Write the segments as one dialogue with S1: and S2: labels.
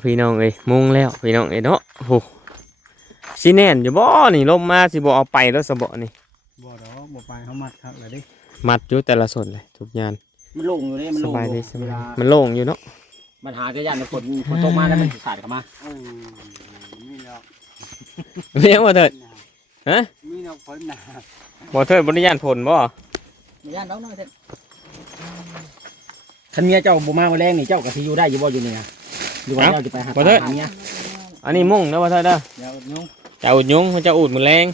S1: พี่น้องเอ้ยมุงแล้วพี่น้องเอ้ยเนาะโหสิแน่นอยู่บ่นี่ลมมาสิบ่เอาไปแล้วสะบ่นี่
S2: บ่ดอกบ่ไปเขามัดครับเลยดิ
S1: มัดอยู่แต่ละส่วนเลยทุกอย่าง
S3: มันโล่งอยู่นี่มัน
S1: ส
S3: โล่ง
S1: บาย
S3: อยู่
S1: ดีสบายมันโล่งอยู่เนาะ
S3: มันหาจะยันในฝนตกมาแล้วมันสาดเข้ามา
S2: มีดอก
S1: เลี้ยงบ่เถิดฮะ
S2: มีดอกฝนหนา
S1: บ่เถิดบ่ได้ย่านผลบ่
S3: ไม่ยันน้องน้อยเถอะคันเมียเจ้าบ่มาแรงนี่เจ้าก็สิอยู่ได้อยู่บ่อยู่นี่นะอยู่ว่าเจ้าจะไปหาเมีย
S1: อันนี้มุ่งนะบ่เถิดเด้อ
S3: เดี๋ยวนุ่ง
S1: จะอุดยุงมันจะอุดมื้อแรง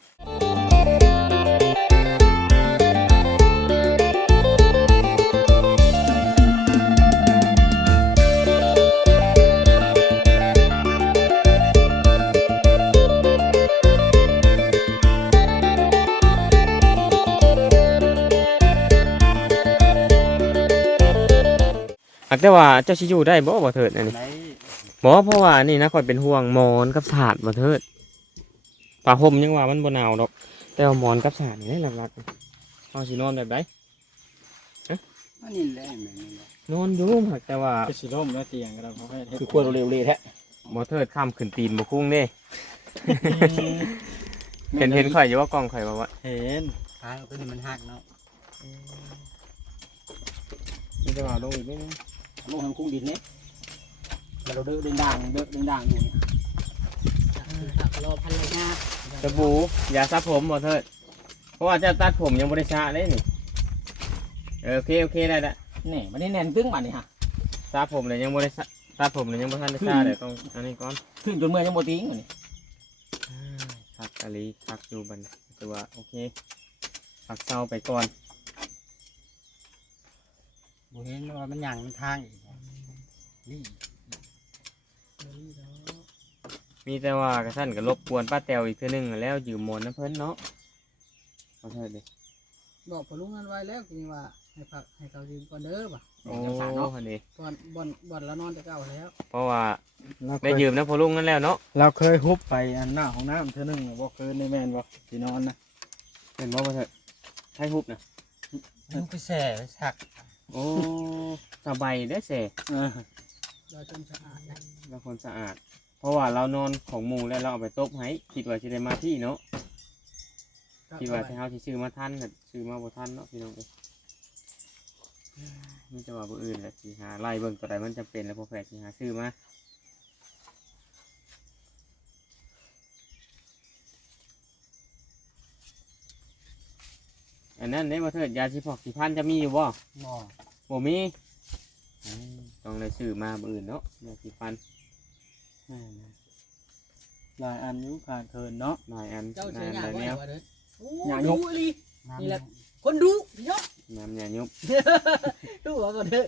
S1: แต่ว่าเจ้าสิอยู่ได้บ่เถิดอันนี้
S2: ไหน
S1: บ่เพราะว่านี่นะข่อยเป็นห่วงหมอนกับสาดบ่เถิดผ้าห่มยังว่ามันบ่หนาวดอกแต่ว่าหมอนกับสาดนี่หลักๆเฮาสินอนแบบใด
S2: อันนี้แหละแม่นี่แหละ
S1: นอนอยู่หักแต่ว่า
S2: ก็สิล่มแล้วเตียงก็ได้เขาให้เฮ็ด
S3: คือควรเร็วๆแท้
S1: บ่เถิดข้ามขึ้นตีนบ่คุ้งเด้ เห็นข่อยอยู่ว่ากล้องข่อยว่า
S2: เห็นทางตัวนี้มันหักเนาะ
S1: มีแต่ว่าลงอีกนิดนึง
S3: ลงทางคุ้งดินนี่เราเดินด่างอยู่นี่
S4: รอพันเลยนะ
S1: สบู่ยาสระผมบ่เถิดเพราะว่าจะตัดผมยังบ่ได้สระเลยนี่โอเคได้ละ
S3: นี่มันนี่แน่นตึ้งบัดนี่ฮะ
S1: สระผมเลยยังบ่ได้สระตัดผมเลยยังบ่ทันได้สระเดี๋ยวต้องอันนี้ก่อน
S3: ขึ้นจนเมื่อยยังบ่ติ้งนี่
S1: พักกะลีพักอยู่บัดนแต่ว่าโอเคพักเศร้าไปก่อน
S2: บ่เห็นว่ามันหยังมันทางอีกนี่
S1: มีแต่ว่ากระท่านก็รบกวนป้าแตวอีกเทื่อนึงแล้วยืมหมอนน้ำเพิ่นเนาะบ่เถิดดิ
S4: บอกพอลุงนั้นไว้แล้วคือว่าให้พักให้เขายืมก่อนเด้อป่ะ
S1: โอ้อันนี้
S4: ก่อนบ่อนแล้วนอนจะเก่าแล้ว
S1: เพราะว่าได้ยืมนะพอลุงนั่นแล้วเนาะ
S2: เราเคยฮุบไปอันหน้าของน้ำเท่านึงบ่เคยในแม่นบ่สินอนนะ
S1: เป็นบ่เถิดให้ฮุบนะ
S2: มันไปแส่ไปสัก
S1: โอ้สบายได้อเส
S4: เราจนสะอาดนะ
S1: เราคนสะอาด เพราะว่าเรานอนของหมูแล้วเราเอาไปต้มให้คิดว่าจะได้มาที่เนาะคิดว่าถ้าเฮาสิซื้อมาทันน่ะซื้อมาบ่ทันเนาะพี่น้องเอ้ยมีแต่ว่าผู้อื่นแหละสิหาไล่เบิ่งตัวใดมันจำเป็นแล้วพอแฝดสิหาซื้อมาอันนั้นได้บ่เถิดยาสิพอกสิพันจะมีอยู่บ่
S2: บ่
S1: บ่มีต้องได้ซื้อมาบ่อื่นเนาะยาสิพัน
S2: หลายอันอยู่ขาดเคินเนาะ
S1: หลายอัน
S4: เจ้า
S1: หลา
S4: เชีย
S1: ย
S4: ง
S1: อัน
S4: ยา
S1: หลาย
S4: ว่า
S1: แนว
S4: เด้อโอ้
S3: หยา
S4: ดูอีหลีนี่แหละคนดูพี่ยก
S1: น้ำยายุบ
S4: ดูว่าก่อนเด้อ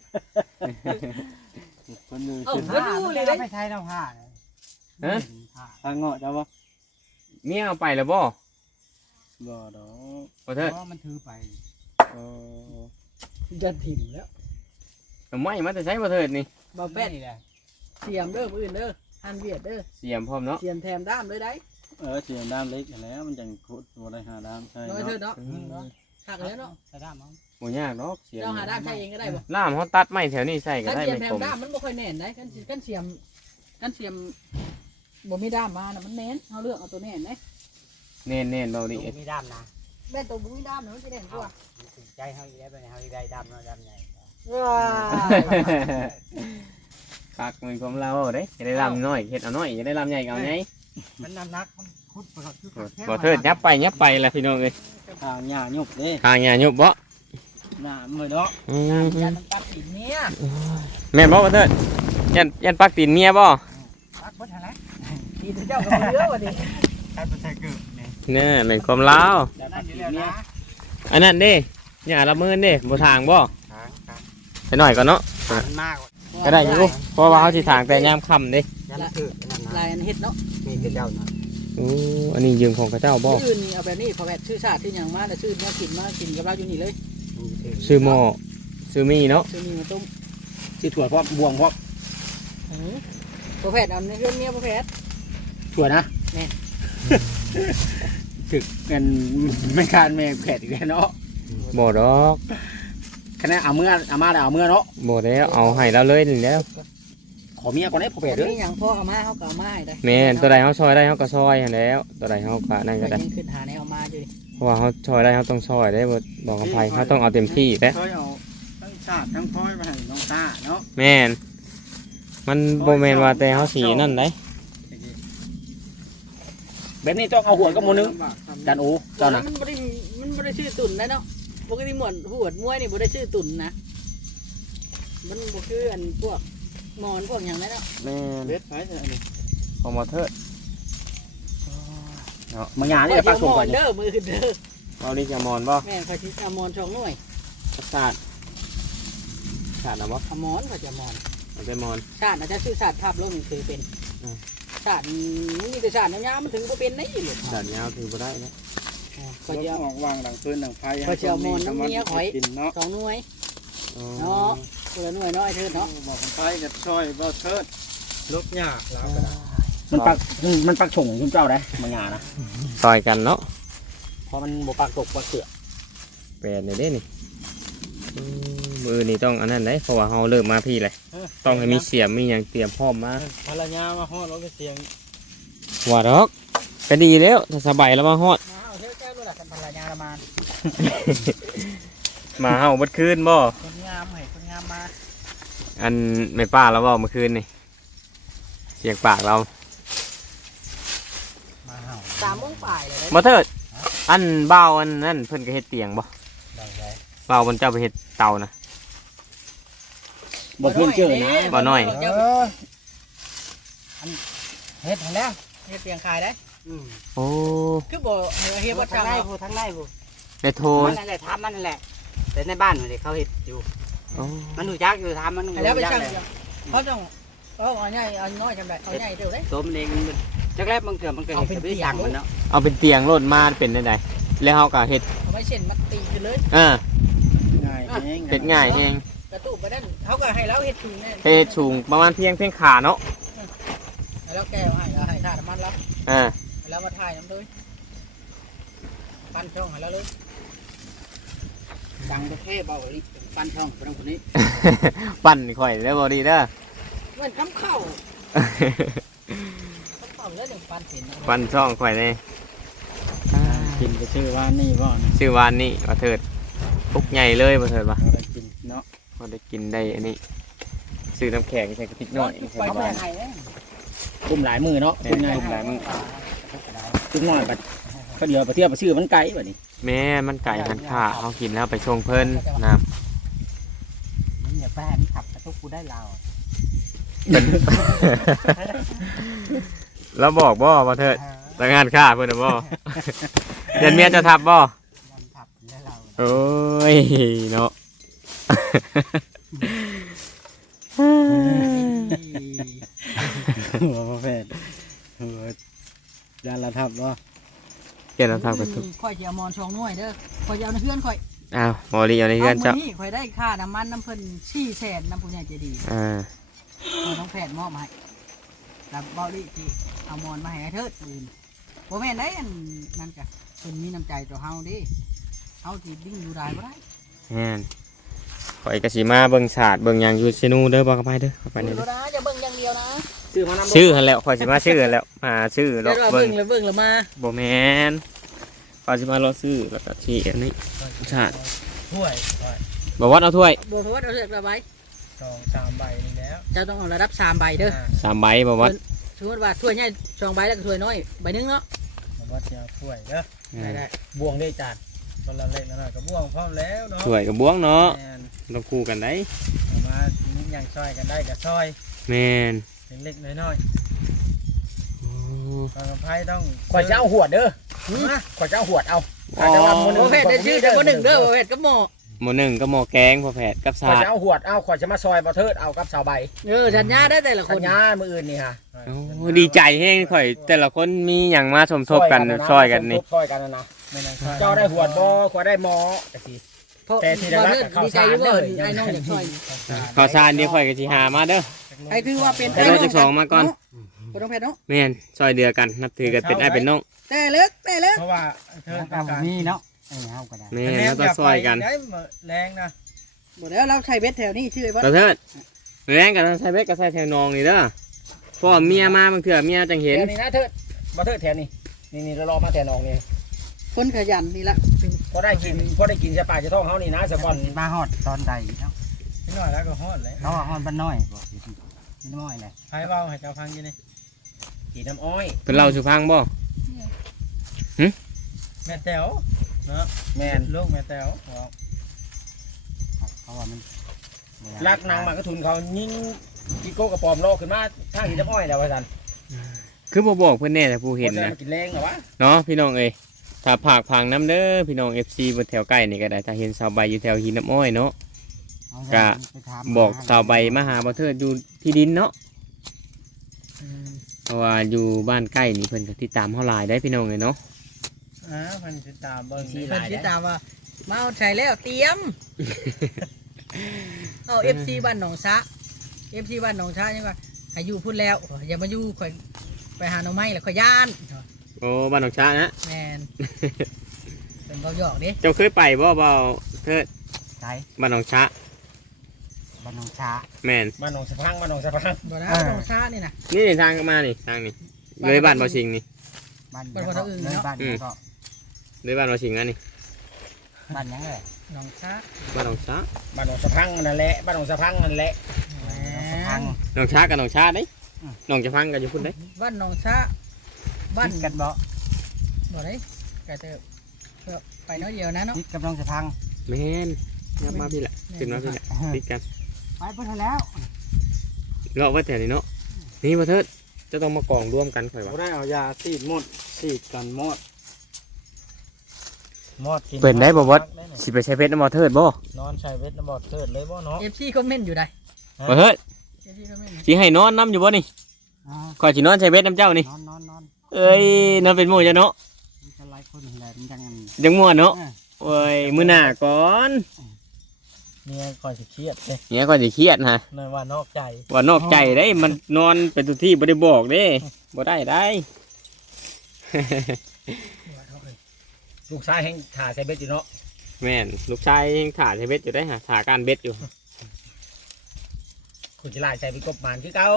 S2: คนดู
S4: เอ้า
S2: สิ
S4: คนดูเลยเด้
S2: ไม่ใช่เราผ้า
S1: ฮะ
S2: ทางเงาะจ้าบ่
S1: เมียเอาไปแล้วบ่
S2: บ่ดอก
S1: บ่เถิด
S2: เพราะมันถือไป
S4: จะถิ่มแล้ว
S1: ทำไมมันจะใช้บ่เถิดนี่
S4: บ่แป้น
S2: นี่แหละ
S4: เสียมเด้อมื้ออื่นเด้อหันเวียดเด้อ
S1: เสียมพร้อมเนาะ
S4: เสียมแถมด้ามเลยได้
S2: เสียงด้ามเล็กอยู่แล้วมันจังขุดตัวได้หาด้ามใช่
S4: น้อย
S2: เนาะ
S4: เถิดเนาะหักแล้วเนาะ
S2: ใส่ด้ามเอา
S1: บ่ยากเนาะเสียม
S4: เจ้าหาด้ามใช้เองก็ได้บ่
S1: ล่ามเขาตัดไม้แถวนี้ใส่ก็
S4: กัน
S1: ได้
S4: เสียม
S1: ไม่
S4: แถ
S1: ค
S4: ม
S1: ม
S4: ด้ามมันบ่ค่อยแน่นได้กันเสียมบ่มีด้ามมาน่ะมันแน่นเฮาเลือกเอาตัวแน่นเด้
S1: เน้นเน้นเบาดิ
S2: มีด้ามนะ
S4: แม่นตัวบ่มีด้ามน่ะมันสิแน่นกว่า
S2: ถึงใจเฮาอีแล้วเป็นเฮาได้ด้ามเนาะด้ามใหญ่
S4: ว้า
S1: คักมีความเล่าเด้จะได้ลำน้อยเฮ็ดเอาน้อยจะได้ลำใหญ่เอาใหญ่
S2: มันน้ำหนักขุดไปก็คือ
S1: บ่เถิดยับไปแหละพี่น้องเอ้ย
S2: ทางหญ้ายุบเด้
S1: ทางหญ้ายุบบ่
S2: น้ำเลยเนาะ
S4: ยันมันปักหินเนี่ย
S1: แม่นบ่เถิดยันปักตีนเมียบ่
S2: ปักเบิดหั่นแหละ
S4: ดีเจ้าก็บ่เยอะว่าดิ
S2: การไปใช้เกิดนี่
S1: เนี่ยแม่นความเล่า
S2: นั่นอยู่แล้วนะ
S1: อันนั้นเด้หญ้าละเมินเด้บ่ทางบ่
S2: ทาง
S1: ไปหน่อยก่อนเนาะ
S2: มันมาก
S1: ก็ได้อยู่เพราะว่าเขาสิทางแต่ยามค่ำเด้
S2: ยันคือนั่น
S4: ลา
S2: นะ
S4: ยอันเฮ็ดเนาะ
S2: มีแต่แล้วนะ
S1: โอ้อันนี้ยืมของเขาเจ้าบ่
S4: ชื่อนี่เอาแบบนี้พอแบบชื่อชาติที่หยังมาแต่ชื่อมากินกับเราอยู่นี่เลย
S1: ซื้อหม้อซื้อมีเนาะ
S4: ชื่อนี่มาต้ม
S3: สิถั่วพร้อมบวงพร้อม
S4: พอแพทย์เอาในเรื่องเนี้ยพอแพทย์
S3: ถั่วนะ
S4: แม่
S3: ถึกเป็นไม่การแม่แผดอีกแล้วเนาะ
S1: บ่ดอก
S3: คะแนนเอาเมื่อเอามาแล้วเอาเมื่อเนาะ
S1: บ่ได้เอาให้เราเลยนี่แล้ว
S3: ขอเมียก่อนได้พ่อแพทย์เด้อ
S4: มีหยังพ่อเอามาเฮาก็เอามาให้ได้
S1: แม่นตัวใดเฮาซอยได้เฮาก็ซอยหั้นแหล้วตัวใดเฮาก็นั่นก็ได้
S4: ยังขึ้นหาแนวเอามาอยู่ดิ
S1: เพราะว่าเขาซอยได้เขาต้องซอยได้บ่บอกกับไผเขาต้องเอาเต็มที่เด้
S2: เคยเอาทั้งชาติทั้งพ้อยมาให้น้องตาเนาะ
S1: แม่นมันบ่แม่นว่าแต่เขาสีนั่นได้
S3: แบบนี้ต้องเอาหัวกับหมูนึงจานโอเจ้าน่ะ
S4: มันบ่ได้ชื่อตุ่นนะเนาะปกติหมวดหวดมวยนี่บ่ได้ชื่อตุ่นนะมันบ่คืออันพวกหมอนพวกหยังนั้นเนาะ
S1: แม่น
S2: เบ็ดไปเถอะนี่
S1: ของบ่เทิด
S3: มางานนี่แหละปลาส่ง
S4: หม
S3: ก่
S4: อ
S3: อน
S4: นเด้อมือขึ้นเด้อ
S1: เอาดิจามอนบ่
S4: แม่นข่อยสิเอาหมอนช่องหน่วย
S1: ศาสตร์ศาสตร์นะบ่
S4: เอาหมอนข่อยจะหมอน
S1: เอาไปมอน
S4: ชาติอาจจะชื่อชาติภาพโลกมันเคยเป็น
S1: อืม
S4: ชาติมันมีแต่ชาติยาวๆมันถึงบ่เป็นได้อยู่
S1: ศาสตร์ยาวถือบ่ได้นะ
S4: ข่อยจะ
S2: รถออกวางดังปืนดังไฟ
S4: ข่อยจะเอาหมอนน้ำเมียข่อย
S2: กินเนาะ
S4: สองหน่วย
S1: อ๋อ
S4: เนาะคนละหน่วยเนาะไอ้เทิดเนาะ
S2: บอกกันไปกับช่อยบ่เทิดลกยากแล้วก็ได้
S3: มันปักส่งคุณเจ้าได้มางานนะ
S1: ซอยกันเนาะ
S3: พอมันบ่ปักตกปักเสือ
S1: แปลนนี่เด้นี่มือนี่ต้องอันนั้นได้เพราะว่าเฮาเริ่มมาพี่เลยต้องให้มีเสียมมีหยังเตรียมพร้อมมา
S2: ภรรยามาฮอดเราก็เสียง
S1: ว่าดอกก็ดีแล้วถ้าสบายแล้วมาฮอด
S4: มาเอาเทิดแก้วด้วยล่ะกันภรรยาละมาน
S1: มาเฮาเบิดคืนบ่
S4: คนงามให้คนงามมา
S1: อันไม่ป้าแล้วบ่เมื่อคืนนี่เสียงปากเรา
S2: มาเห่า
S4: 3 โมงป่ายเลย
S1: บ่เถิดอันเบ้าอันนั่นเพิ่นก็เฮ็ดเตียงบ่
S2: ได้ไว้
S1: เบ้าบนเจ้าไปเฮ็ดเตานะ
S3: บ่เพิ่นเจอนะ
S1: บ่น้อย
S4: เฮ็ดให้แล้วเฮ็ดเตียงขายได้
S1: โอ้
S4: คือบ่เฮ็ดบ่ทางได้บ่
S5: ทั้งไร่บุ
S1: ได้โทร
S5: มันนั่นแหละทำมันนั่นแหละ แต่ในบ้านมันเขาเห็ดอยู่
S1: โอ้
S5: มันหูจักอยู่ทำมันหู
S4: ให้แล้วไป
S5: จัก
S4: ช่าง
S5: เลย
S4: เขาต้องเอาใหญ่เอาน้อยจังได๋เอาใหญ่เร็วเด้
S5: ตัวมันเองมันจักแรกบางเถื่อมันก็
S4: เอา
S5: เห็ด
S4: เป็น
S5: ไปสั่งมันเนาะ
S1: เอาเป็นเตียงโลดมาเป็นได้ไดแล้วเฮาก็เฮ็ด
S4: เอาไว้เส้นมัดตีขึ้นเลย
S1: อ่า
S2: ง่ายเอง
S1: เฮ็ดง่ายเอง
S4: กระตู้ไปนั่นเขาก็ให้เราเฮ็ดถึงแน่
S1: เฮ็ดสูงประมาณเพียงขาเนาะ
S4: ให้เราแก้วให้เราให้ค่าน้ำมันแล้ว
S1: อ่า
S4: ให้เรามาถ่ายน้ำเลยปั้นช่องให้เราเลย
S5: ดังประเทศเบาเลยปั้นช่องไปตรงคนนี้
S1: ปั่นข่อยแล้วบ่ดีเด้อ
S4: เหมือนคำเข้าคำเข้าแล้วหนึ่งปั้นเห็น
S1: ปั่นช่องข่อยนี่
S2: กินไปชื่อว่านี่บ่นะ
S1: ชื่อวานนี่ว่าเถิดปุกใหญ่เลยบ่เถิดว่า
S2: เราได้กินเนาะ
S1: บ่ได้กินได้อันนี้ซื้อน้ำแข็งใส่กระติกน้อย
S4: ไปเมื่อไหร่เนี่ย
S3: กุ้มหลายมือเนาะ
S1: แม่
S3: กุ้ม
S1: น
S3: ง่าย
S1: กุ้มหลายมื้อ
S3: กุ้มน้อยบัดก็เดี๋ยวไปเที่ยวไปซื้อมันไกลบัดนี้
S1: แม่มันไก่หันค่าเฮากินแล้วไปชงเพิ่นน้ำ
S5: มึงอย่าแป้มขับกระตุกกูได้เรา
S1: เป็น แล้วบอกบ่ว่าเถิดแต่งานค่าเพิ่นน่ะบ่ เดือนเมียจะทับบ่
S5: ยันขับได้เรา
S1: โอ้ยเนาะ
S2: หัวประเภทหัวยานระทับบ่
S1: เกี่ยวกับทับกันทุก
S4: ค่อยจะเอามอนช่องหน่วยเด้อค่อยจะเอาในเพื่อนค่อย
S1: อ้าวหมอลีเอาในเฮือน
S4: เอา
S1: เจ้า
S4: มื้อนี้ข่อยได้ค่าน้ำมันน้ำเพิ่น400,000น้ำผู้ใหญ่ใจดี
S1: อ่า
S4: เอาน้องแพทย์มอบมาให้แล้วเบาดิที่เอามอนมาให้ไอ้เทิดอื่นบ่แม่นได้อันนั่นกะเพิ่นมีน้ำใจต่อเฮาเดิเฮาสิดิ้งอยู่ได้บ่ได้
S1: แม่นข่อยก็สิมาเบิ่งศาสตร์เบิ่งหยังอยู่ซินูเด้อบ่เข้าไปเด้อเข้าไปนี่
S4: บ่
S1: เด้อ
S4: ได้จะเบิ่งอย่างเดียวนะ
S3: ซื้อมานำ
S1: ชื่อหั่นแหล้วข่อยสิมาชื่อหั่นแหล้วมาชื่อ
S4: เดี๋
S1: ร
S4: ยว
S1: ถ
S4: เรา
S1: เบิ่
S4: เบิ่
S1: ง
S4: งแล้วเบิ่งแล้วมา
S1: บ่แม่นข่อยสิมารอซื้อแล้วก็สิอันนี้ศาสตร์
S2: ถ้วย
S1: บ่วัดเอาถ้วย
S4: บ่โทษเอาเลือกระไว้
S2: 2-3ใบนี่แล้ว
S4: เจ้าต้องเอาระดับ3ใบเด้อ
S1: 3ใบบ่วัด
S4: สมมติว่าถ้วยใหญ่2ใบแล้วก็ถ้วยน้อยใบหนึงเนาะ
S2: มาวัดจะเอาถ้วยเด้อ
S4: ได้
S3: บวงได้จาน
S2: ตอนละเล็กน้อยก็บ่วงพร้อมแล้วเนาะ
S1: ถ้วยกับบ้วงเนาะ
S2: แม่น
S1: ต้องคู่กันได้
S2: เอามานิดยังช่วยกันได้ก็ช่วย
S1: แม่น
S2: เล็กๆน้อย
S1: โอ้
S2: ๆฟังกับไผต้อง
S3: ข่อยจะเอาหัวดเด้อ
S2: มา
S3: ข่อยจะเอาหัวดเอา
S1: อ๋อ
S4: โอเพชรได้ชื่อแต่บ่หนึ่งเด้อโอเพชรกับหม้อ
S1: หม้อหนึ่งก็หม้อแกงพอแผดกับ
S3: ข่อย
S1: ศาสต
S3: จะ
S1: ร์
S3: เอาหัวดเอาข่อยจะมาซอยบ่เทิดเอากับสาวใบ
S4: สัญญาได้แต่ละค
S3: สั
S4: น
S3: ญญามื้ออื่นนี่ฮะ
S1: โอ้ดีใจแห้งข่อย แต่ละคนมีอย่างมาสมทบกันซอยกันนี่
S3: ซอยกันนะ
S2: ไม่น่าช่วย
S3: เจ้าได้หัวดบ่ข่อยได้หมอจังซี่
S4: เพราะ
S3: แต่ที่ได้
S4: ว่า
S3: รับ
S4: เทิด
S3: กับข้าว
S4: ดีใจอยู่
S3: สาร
S4: ว่า
S3: เด้อ
S4: ไอ้น้องอยากช่วย
S1: ข้าวสารเดี๋ยวข่อยก็สิหามาเด้อ
S4: ไอ้คือว่าเป็น
S1: แต่เราจะสองมาก่อน
S4: บ่ต้องแพทย์เนาะ
S1: แม่นซอยเดือกันนับถือกันเป็นไอ้เป็นน้อง
S4: แต่เลิก
S2: เพราะว่าเธอต้องการ
S5: มีเนาะเฮาก็ได้
S1: แม่นแล้วก็ซอยกัน
S2: ได้แรงนะ
S4: บ่แล้วเราใช้เบ็ดแถวนี้ชื่อไอ้บ่
S1: กระเทิดแรงกับใส่เบ็ดก็ใส่แถวนองนี่เด้อเพราะว่าเมียมาบางเถื่อเมียจังเห็น
S3: แถวนี้นะเถิดมาเถิดแถวนี้นี่เรารอมาแถวนองนี่
S4: คนขยันนี่ละ
S3: พอได้กินจะป่าจะท้องเฮานี่นะสะก่อน
S5: มาฮอดตอนใดเนาะ
S2: นิดหน่อยแล้วก็ฮอดเลย
S5: เขาว่าฮอดบ้านน้อยบอกพี่น้อยเลย
S2: ไผเว้าให้เจ้าฟังอยู่นี่
S3: กินน้ำอ้อย
S1: เพิ่นเล่าสู่ฟังบ่
S2: แม่แต๋วเนาะ
S3: แม่น
S2: ลูกแม่แต๋วบอก
S5: เขาว่ามัน
S3: รักนางมากระทุนเขายิงกิโก้กระปอมโลขึ้นมาทางกินน้ำอ้อยแล้วว่าซั่น
S1: คือบ่บอกเพิ่นแน่แต่ผู้เห็น
S3: คจะ
S1: นะ
S3: มากินแรงเหรอวะ
S1: เนาะพี่น้องเอ้ยถ้าผากพังน้ำเด้อพี่น้อง FC บนแถวใกล้นี่ก็ได้ถ้าเห็นสาวใบอยู่แถวหินน้ำอ้อยเนาะ กะ บอกสาวใบมาหาบ่เทิดอยู่ที่ดินเนาะเพราะว่าอยู่บ้านใกล้นี่เพิ่นก็ติดตามเฮาหลายได้พี่น้องเอ้ยเนาะ
S2: เพิ่นติดตามเบิ่ง
S3: สี
S4: เพิ่
S3: ลาน ย
S4: สิ
S3: ได้
S4: ตามว่ามาเอาใช้แล้วเตรียมเอา FC บ้านหนองซะ FC บ้านหนองซะยังว่าให้อยู่พุ่นแล้วอย่ามาอยู่ข่อยไปหาหน่อไม้แล้วข่อยย่าน
S1: โอ้บ้านหนองช้านะ
S4: แม่นเป็นเบาหยอกดิ
S1: เจ้าเคยไปบ่เบาเทิด
S5: ใจ
S1: บ้านหนองช้า
S5: บ้านน้องช้า
S1: แม่น
S3: บ้านหนองสะพังบ้านหนองสะพัง
S4: บ่นะ
S5: เออ
S4: หนองซะนี่นะ
S1: นี่ทางมานี่ทางนี้เลยบ้านบ่อสิงนี่
S5: บ้าน
S4: บ้านบ่เท่าอื่นเนาะ
S5: บ้านยังก็
S1: เลยบ้านบ่อสิงอันนี้
S5: บ้านยังเลย
S4: หนองซะ
S1: บ้านหนองช้า
S3: บ้านหนองสะพังนั่นแหละบ้านหนองสะพังนั่นแหละ
S5: น้องสะพัง
S1: หนองช้ากับหนองช้าเด้
S5: อืม
S1: หนองจะพังกันอยู่พุ่นเด้
S4: บ้านหนองซะบ้าน
S5: ติดกันบ่
S4: บ่ได้ไกลเติบก็ไปน้อยเดียวนะเนาะ
S5: ติดกับน้องสะพัง
S1: แม่นยับมาพี่ละขึ้นมาพี่ละติดกัน
S5: ไปเพิ่นแล้ว
S1: เลาะไว้แถวนี้เนาะนี่บ่เทิดจะต้องมากองร่วมกันข่อยว่า
S2: บ่ได้เอายาซีดหมดซีดกันหมดกิน
S1: เปิดได้บ่วัดสิไปใช้เพชรน้ำบ่เทิดบ่
S2: นอนใช้เวทน้ำบอดเทิดเลยบ่เนาะ
S4: FC คอมเมนต์อยู่ได้
S1: บ่เทิด
S4: FC คอมเมนต์
S1: สิให้นอนน้ำอยู่บ่นี่
S5: อ่า
S1: ข่อยสินอนใช้เพชรน้ำเจ้านี่
S5: นอน
S1: เอ้ยนอนเป็นหมู่จ้ะเนาะ
S5: มันจะหลายคนแหละมันจังอัน
S1: ยังม่วนเนาะ
S5: เออ
S1: โอ้ยมื้อหน้าก่อน
S2: เมียคอยสิเครียดเลย
S1: เนี่ยข่อยสิเครียดฮะ
S2: ในว่านอกใจ
S1: ว่านอกใจได้มันนอนเป็นทุกที่บ่ได้บอกเด้บ่ได้
S3: ลูกชายแห่งถ่าใส่เบ็ดอยู่เนาะ
S1: แม่นลูกชายยังถ่าใช้เบ็ดอยู่ได้ฮะถ่าการเบ็ดอยู่
S3: คุณจะลายใส่ไปกบหมานคือเก่า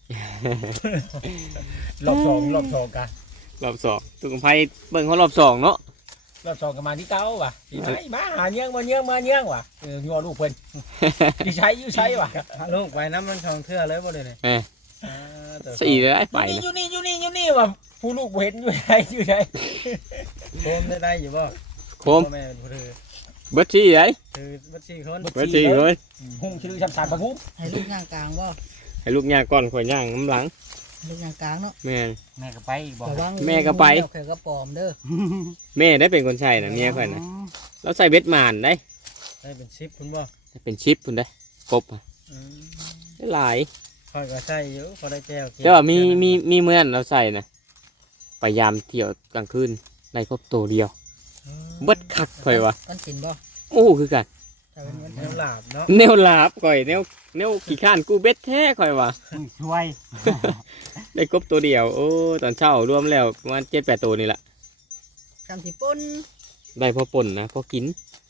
S3: รอบสองกัน
S1: รอบสองตุกไผเบิ่งเขารอบสองเนาะ
S3: รอบสองกันมาที่เก่าว่ะดีไหมมาหาเงี้ยงมาเงี้ยงว่ะงัวลูกเพิ่นอยู่ใช้ว่ะ
S2: ลูกไปน้ำมันทองเทื่อเลยบ่เลยเนี่ย
S1: เอ้ย
S2: แต่
S1: สี่ได้ไป
S3: อยู่
S1: นะ
S3: นี่ว่ะผู้ลูกเห็นอยู่ไหน
S2: โคมได้อยู่บ่
S1: โคม
S2: พ่อแม่เป็นผู้ถือ
S1: เบิดซี่ได
S2: ถือบัญชีคน
S1: เบิดซี่เลย
S3: หุ่งชื่อชับสารประพุ่ม
S4: ให้ลูกย่างกลางบ่
S1: ให้ลูกย่างก่อนข่อยย่างน้ำหลัง
S4: ลูกย่างกลางเนาะ
S1: แม่น
S5: แม่ก็ไปบอก
S4: ระวัง
S1: แม่ก็ไป
S4: เข่อยก็ปลอมเด้อ
S1: แม่ได้เป็นคนใส่น่ะเมียข่อยน่ะเราใส่เบ็ดหมานได้
S2: ได้เป็นชิปคุณบ่
S1: เป็นชิปพุ่นได้กบอะ
S2: อืม
S1: ได้หลาย
S2: คอยก็ใช่อยู่พอได้แก้วกิน
S1: แต่ว่ามีเมื่อนั้นเราใส่น่ะพยายามเที่ยวกลางคืนได้ครบตัวเดียว
S2: อืม
S1: เบิดคักข่อยว่ะ
S4: มันกินบ่
S1: โอ้คือกัน
S4: ถ้าเป็นวัน
S2: แนวหลาบเนาะ
S1: แนวลาบข่อยแนวขี้ข้านกูเบ็ดแท้ข่อยว่ะ
S5: ช่วย
S1: ได้กบตัวเดียวโอ้ตอนเช้ารวมแล้วประมาณ7-8ตัวนี่แหละ
S4: จำสิป่น
S1: ได้พอป่นนะพอกิน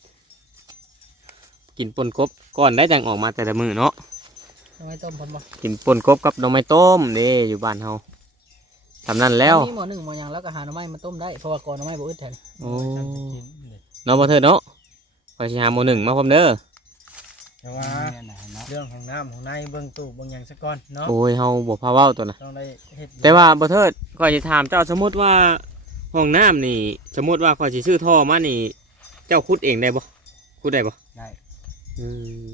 S1: ป่นกบก่อนได้จังออกมาแต่ละมือเนาะ
S4: ทำไมต้มผมบ่
S1: กินป่นกบกับหน่อไม้ต้มนี่อยู่บ้านเฮาทำนั่นแล้ว
S4: มีหมอหนึ่งหมอหยังแล้วก็หาหน่อไม้มาต้มได้เพราะว่าก่อนหน่อไม้บ่อึดแท้
S1: โอ้
S2: จำสิกินเลย
S1: เนาะบ่เถิดเนาะขอยสิหาหมู่หนึ่งมาพร้อมเด้อ
S2: แต่ว่า
S5: เนี่ยนะเนาะ
S2: เรื่องของน้ำของในเบื้องตู้เบื้องหยังซะก่อนเนาะ
S1: โอ้ยเฮาบ่พาเว้าตัวน่ะ
S2: ต้องได้เฮ็ด
S1: แต่ว่าบ่เถิดข้อยสิถามเจ้าสมมุติว่าห้องน้ำนี่สมมุติว่าข้อยสิซื้อท่อมานี่ เจ้าขุดเองได้บ่ขุดได้บ่
S5: ได้
S1: อืม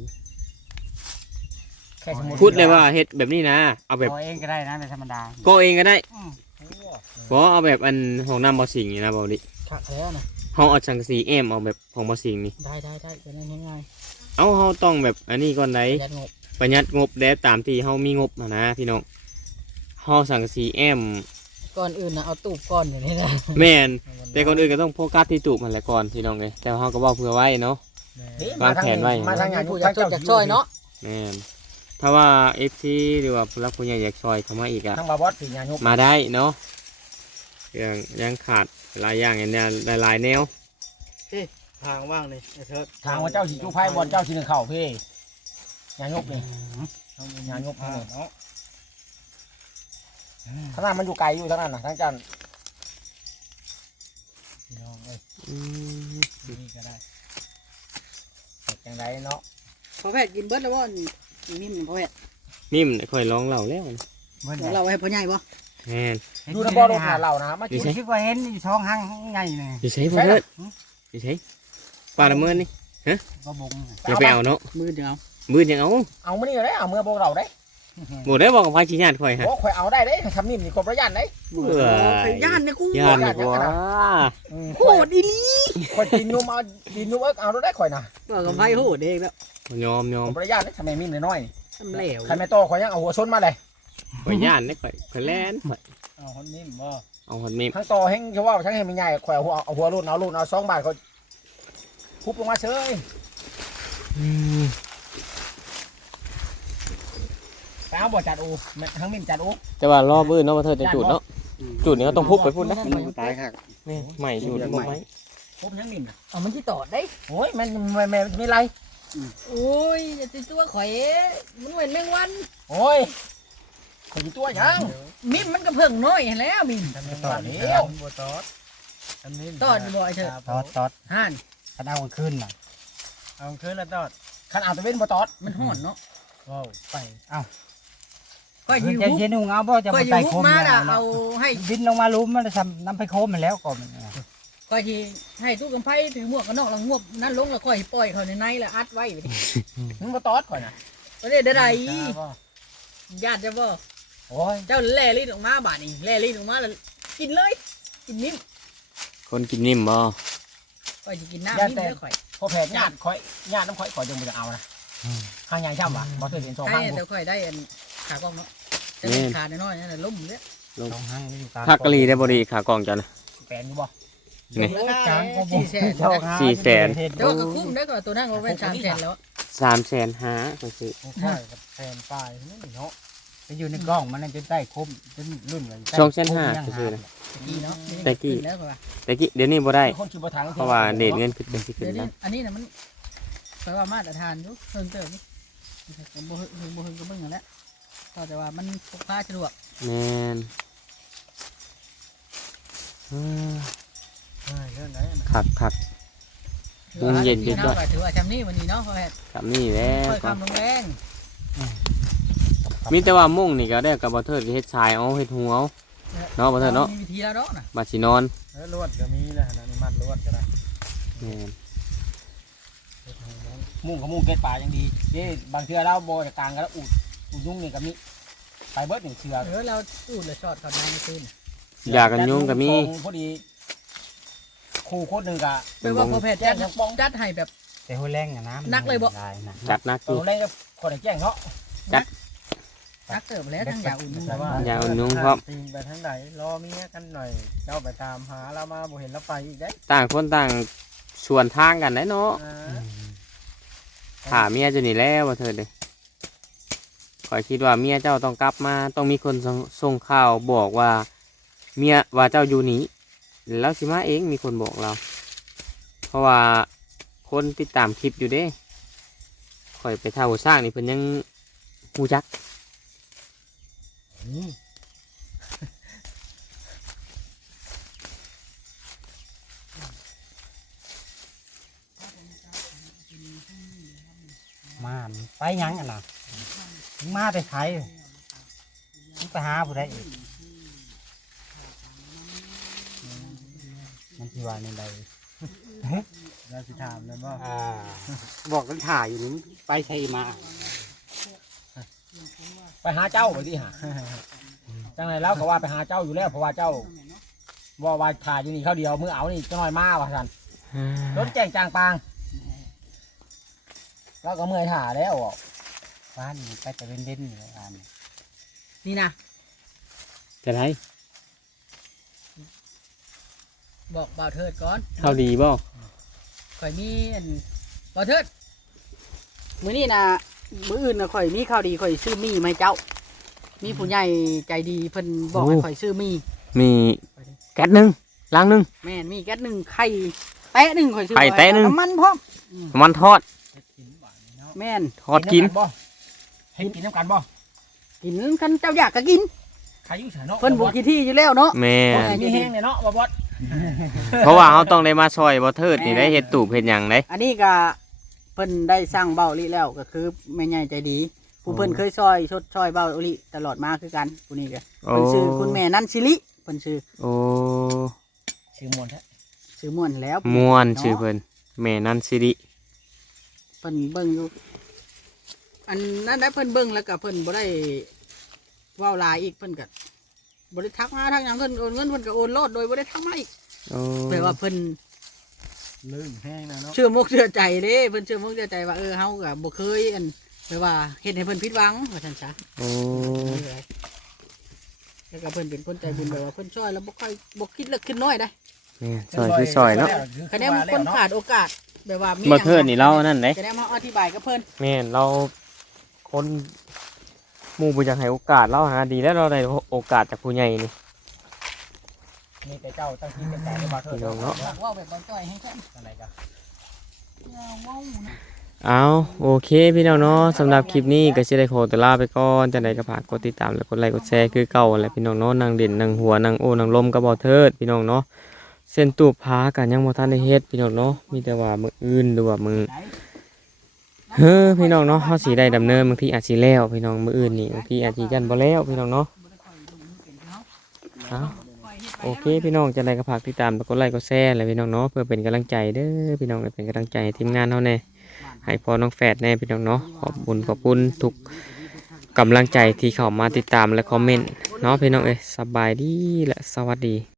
S3: แค่สมมติ
S1: ขุดได้ว่าเฮ็ดแบบนี้นะเอาแบบ
S5: เอาเองก็ได้นะเป็นธรรมดา
S1: ก็เองก็ได้
S5: อืม
S1: บ่เอาแบบอันห้องน้ำบ่สิงนี่นะบ่ดิ
S4: คักแล้วนะ
S1: เฮาเอาสังกะสีแอมเอาแบบของบ่สิงนี่
S4: ได้เป็นนั้นง่าย
S1: เอาเฮาต้องแบบอันนี้ก่อนได้
S4: ๆประหยัดงบ
S1: ประหยัดงบแล้วตามที่เฮามีงบอะนะพี่น้องเฮาสังกะสีแอม
S4: ก่อนอื่นนะเอาตูบก้อนอย่างนี้นะ
S1: แม่นแต่ก่อนอื่นก็ต้องโฟกัสที่ตูบมันแหละก่อนพี่น้องเลยแต่เฮาก็เว้าเผื่อไว้เนาะ วางแผนไว้
S3: มาทางงาน
S4: ผู้อยากจดอยากช่วยเนาะ
S1: แม่นถ้าว่า FC หรือว่าผู้รักผู้ใหญ่อยากช่วยเข้ามาอีกอะ
S3: ทางบาบอสปีงานยก
S1: มาได้เนาะยังขาดหลายอย่างอย่างเนี้ยหลายๆแนว
S2: ทางว่างนี่ไอ้เถิด
S3: ทางว่าเจ้าสิจูไพ่บอลเจ้าสิหนึ่งเข่าพี่งานยกนี่
S2: ทเขามี
S3: งานยก
S2: ผ้า
S3: นี่
S2: เนาะ
S3: ขนาดมันอยู่ไกลอยู่ทั้งนั้นน่ะทั้งจัน
S2: พี่น้องเอ้ย
S1: อืม
S2: นี่ก็ได้
S3: เฮ็ดจังไดเนาะ
S4: พอแพทย์กินเบิดแล้วบ่นิ่มพอแพทย์
S1: นิ่มค่อยลองเล่าแล้ว
S5: เบิ่ง
S4: เดี๋ยวเราให้พ่อใหญ่บ่
S1: แม่น
S3: ดูนะบ่โดนหาเหล่านะมา
S1: อยู่
S3: กิน
S1: ไส
S5: คิดว่าเห็นอยู่ท้องห้างใหญ่เลย
S1: อยู่ใช้บ่เถิดอยู่ใช้ปลาละเมินนี่
S5: ก็บง
S1: อย่าไปเอาเนาะ
S4: มือเดียว
S1: มือยังเอา
S3: เอามื้อนี้ได้เอามื้อบ่เราได้
S1: บ่ได้บอกกับพาขี้ญาติข่อยฮะ
S3: บ่ข่อยเอาได้เด้คำนี้นี่กบระยันได้
S1: เบื่อ
S4: ย่านนะกู
S1: ญาติกว่า
S4: โหดอีหลี
S3: ข่อยกินยุ่มเอากินยุ่มเอาได้ข่อยนะ
S4: ว่ากับไผโหดเองแล้ว
S1: ยอม
S3: กบระยันได้ทำไมมีน้อย
S4: ทำแล้ว
S3: ๆใครไม่โตข่อยยังเอาหัวชนมาเลย
S1: ข่อยญาติได้ข่อยแล่นข่อย
S2: เอาคนนิ่มบ่
S1: เอาหันมี
S3: ทั้งโตแห้งเขาว่าทั้งแห้งมีใหญ่ข่อยเอาหัวรุ่นเอา2 บาทข่อยทุบลงมาเฉยไปเอาบ่จัดอูทั้งมินจัดอู
S1: แต่ว่ารอบมื้อเนาะว่าเธอจะจุดเนาะจุดนี้ก็ต้องพุบไปพุ่นนะ
S2: มันตายคัก
S1: นี่ใหม่จุดบ่ไหม
S3: ทุบทั้งมิน
S4: เอามันที่ตอดได้
S3: โอ้ยมันมีไร
S4: โอ้ยจะติดตัวข่อยมันเหมือนแมงวัน
S3: โอ้ยข่อยตัวยัง
S4: มิมมันก็เพิ่งน้อยเห็นแล้วมิม
S2: ทำเป็นตอดแล้วบ่ตอดทำนิ่ม
S4: ตอดบ่ไอ้เถอะ
S5: ตอด
S4: ห่าน
S5: คันเอาขึ้นน่ะ
S2: เอาคืนแล้วตอด
S3: ขันเอาตะเว้นบ่ตอด
S4: มันห่อนเนาะ
S2: ว้าวไป
S4: ข่อยยิง
S5: จะ
S4: ฮุบ
S5: เย็นหุงเอาบ่จะ
S4: ข่อย
S5: มา
S4: ยิ
S5: ใส่
S4: งฮุ
S5: โค
S4: บ
S5: ม
S4: มา
S5: เนี่ย
S4: เอาให้
S5: บินลงมาลุ้มมันทำน้ำไปโคมมันแล้วก็มัน
S4: ข่อยสิให้ตู้กำไพถือหมวกกันนอกแล้วงวบนั่นลงแล้วข่อยสิปล่อยเขาในแล้วอัดไว้ไปดิ
S3: มึงบ่ตอดข่อยนะ
S4: บ่ได้ได้
S2: บ่
S4: ญาติจะบ่
S3: โอ้ย
S4: เจ้าแล่ลิ้นออกมาบาดนี้แล่ลิ้นออกมาแล้วกินเลยกินนิ่ม
S1: คนกินนิ่มบ่
S4: ข่อยสิกินน้ำนิ่มเด้อข่อย
S3: พอแผดญาติข่อยญาติน้ำข่อยยังบ่จะเอานะข้างยางช่ำวะบ่เคยเห็น2
S4: ใช่
S3: ข้าง
S4: แต่ข่อยได้อันขากล้องเนาะแต่เป็นขาน้อยๆนั่นน่ะล้มเด้อ
S5: ท้องห้างอยู่กลาง
S1: คักกะลีได้บ่ดีขากองจัน
S3: แปลนอยู่บ่
S1: นี่
S5: กลางก็บ
S4: 400,000
S5: ท้องห้าง
S4: แต่ว่าก็คุ้มได้อก็ตัวนั้นก็เป็น300,000แล้ว
S1: 350,000ก็สิ
S2: ค่อยกับแฟนปลายนี่เนาะ
S5: ไปอยู่ในกล้องมันจนได้คมจนรุ่นเลย
S1: 2,500ซื่อๆนะ
S4: ตะกี้เนาะ
S1: ตะกี้
S4: ขึ้นแล้วก็ว่า
S1: แต่กี้เดี๋ยวนี้บ่ได้
S3: มีคนขี่บ่ทาง
S1: เพราะว่าเดทเงินขึ้นเป็นสิขึ้
S4: เดี๋
S1: น
S4: ยวนี้
S1: นะ
S4: อันนี้น่ะมันแปลว่ามาตรฐานอยู่เพิ่งเติมนี่บ่เฮิงก็เบิ่งนั่นแหละก็แต่ว่ามันพกพาสะดวก
S1: แม่นเออ
S2: ใช่เรื่องไหนนะ
S1: คัก อืมเย็นๆ
S4: เนาะก็ถือว่าจำนี่วันนี้เนาะพ่อแพทย์
S1: ๆกับนี่แหละ
S4: ค่อยคำลงแรง
S1: มีแต่ว่ามุ่งนี่ก็ได้กับบ่เทิดเฮ็ดชายเอาเฮ็ดหัวเอาเนาะบ่เทิดเนาะ
S4: มีวิธีแล้วเนาะน่ะ
S1: บัดสินอน
S2: แล้วลวดก็มีแล้วนะนี่มัดลวดก็ได้
S1: แม่น
S3: มุ่งกับมุ่งเก็ดป่ายังดีเด้บางเทื่อเราบ่จะกลางกันแล้วอุดยุ่งนี่ก็มีไปเบิด1เชือก
S4: เราพูดเลยช็อตเขาได้คืน
S1: อยากกันยุ่งก็มี
S3: พอดีคู่คนหนึงก็
S4: แปลว่าพ่อแพทย์จัดให้แบบ
S5: แต่หัวแรงอะนะ
S4: นักเลยบ่
S5: ได้นะ
S1: จัดหนักอ
S3: เอา
S1: ยู่
S3: แรงกับคนได้แจ้งเนาะ
S4: นักเติบแล้วทั้งยาอุ่นนุ่ง
S2: แต่ว่า
S1: อย่าเอานุ่งพร้อม
S2: ตีนไปทางไหนรอเมียกันหน่อยเจ้าไปตามหาเรามาบ่เห็นเราไปอีกได้
S1: ต่างคนต่างส่วนทางกันได้เนาะ
S2: อ่า
S1: ถ้าเมียจะหนีแล้วบ่เทิดเด้ข่อยคิดว่าเมียเจ้าต้องกลับมาต้องมีคนส่งข่าวบอกว่า เมียว่าเจ้าอยู่นี่แล้วสิมาเองมีคนบอกเรา เพราะว่าคนติดตามคลิปอยู่เด้ข่อยไปท่าหัวสร้างนี่เพิ่นยังฮู้จัก
S5: มาไปยังกันนะมาแต่ไทยไปหาผู้ใดอีกมันที่ว่าในใด
S2: เราสิถามเลยว่า
S5: บอกกันถ่ายอยู่นี่ไปใช่มา
S3: ไปหาเจ้าไปที่หาจังไรแล้วก็ว่าไปหาเจ้าอยู่แล้วเพราะว่าเจ้าว่าถ่ายอยู่นี่เขาเดียวมือเอานี่จะน้อยมาว่าท่านรถแจ้งจางปางแล้วก็เมื่อยถ่าแล้วอ่ะ
S5: บ้านนี่ไปแต่เล่นๆอยู่บ้านนี่
S4: นี่นะ
S1: จะไร
S4: บอกบ่าวเทิดก่อน
S1: เข้าดีบ่
S4: ข่อยมีอันบ่าวเทิดมื้อนี้นะมื้ออื่นนะข่อยมีข่าวดีข่อยซื้อมีมาให้เจ้า มีผู้ใหญ่ใจดีเพิ่นบอกให้ข่อยซื้อมี
S1: มีแก๊สหนึ่งล้างหนึ่ง
S4: แม่นมีแก๊สหนึ่งไข่แตะหนึ่งข่อยซื้อ
S1: ไข่แตะหนึ่ง
S4: น้ำมันพร้อม
S1: มันทอด
S2: เฮ็ดกินบ้านนี่เนาะ
S4: แม่น
S1: ทอดกิน
S3: บ่เฮให้กินน้ำกันบ่
S4: กินคันเจ้าอยากก็กิน
S3: ใครอยู่ฉันเนาะ
S4: เพิ่นบ่ขี้ที่อยู่แล้วเนาะ
S1: แม่
S3: บ่
S1: น
S3: มีแห้งเลยเนาะบ่บอส
S1: เพราะว่าเขาต้องได้มาซอยบ่เทิดนี่ได้เฮ็ดตูบเฮ็ดหยังได้
S4: อันนี้ก็เพิ่นได้สร้างเบ้าลิแล้วก็คือแม่ใหญ่ใจดี ผู้เพิ่นเคยซอยชดซอยเบ้าลิตลอดมาคือกันผู้นี้ก็
S1: โอ้
S4: เพิ่นชื่อคุณแม่นันชิลิเพิ่นชื่อ
S1: โอ้
S3: ชื่อมวนแท้
S4: ชื่อม่วนแล้ว
S1: ม่วน
S4: เนาะ
S1: ชื่อเพิ่นแม่นันสิริ
S4: เพิ่นเบิ่งอยู่อันนั้นได้เพิ่นเบิ่งแล้วก็เพิ่นบ่ได้เว้าหลายอีกเพิ่นก็บ่ได้ทักมาทางหยังเพิ่นโอนเงินเพิ่นก็โอนโลดโดยบ่ได้ทักมาอีก
S1: โอ้
S4: แปลว่าเพิ่น
S2: ลืมแห้งนะเนาะ
S4: เชื่อมกเชื่อใจเด้เพิ่นเชื่อมกเชื่อใจว่าเฮาก็บ่เคยอันแปลว่าเฮ็ดให้เพิ่นผิดหวังว่าซั่นซะ
S1: โอ้
S4: แล้วก็เพิ่นเป็นคนใจบุญแบบว่าเพิ่นช่วยแล้วบ่ค่อยบ่คิดเล็กคิดน้อยได้
S1: แม่นซอยคือซอยเนาะ
S4: คะแนนมันคนขาดโอกาสแบบว่ามี
S1: บ่เทิดนี่เรานั่นเด้
S4: จะได้มาอธิบายกับเพิ่น
S1: แม่นเราคนหมู่บ่อยากให้โอกาสเราหาดีแล้วเราได้โอกาสจากผู้ใหญ่นี่
S3: มีแต่เจ้าตั้งที่เป็นใจในบ่เถิด
S1: พี่น้องเนาะ
S4: ว่าแบบบ่จ้อยให้กัน
S3: อะไรกัน
S4: อย่าเว้านะ
S1: เอาโอเคพี่น้องเนาะสำหรับคลิปนี้ก็สิได้ขอตัวลาไปก่อนจังไดก็ฝากกดติดตามและกดไลค์กดแชร์คือเก่าแหละพี่น้องเนาะนางเด่นนางหัวนางโอนางลมก็บ่เทิดพี่น้องเนาะเส้นตูบผากันยังบ่ทันได้เฮ็ดพี่น้องเนาะมีแต่ว่ามื้ออื่นหรือว่ามื้อพี่น้องเนาะเฮาสิได้ดำเนินบางทีอาจสิแล้วพี่น้องมื้ออื่นนี่บางทีอาจสิยันบ่แล้วพี่น้องเนาะเอาโอเคพี่น้องจังไดก็ฝากติดตามและกดไลค์กดแชร์และพี่น้องเนาะเพื่อเป็นกำลังใจเด้อพี่น้องและเป็นกำลังใจให้ทีมงานเฮาแน่ให้พอน้องแฝดแน่พี่น้องเนาะขอบคุณทุกกำลังใจที่เข้ามาติดตามและคอมเมนต์เนาะพี่น้องเอ้ยสบายดีและสวัสดี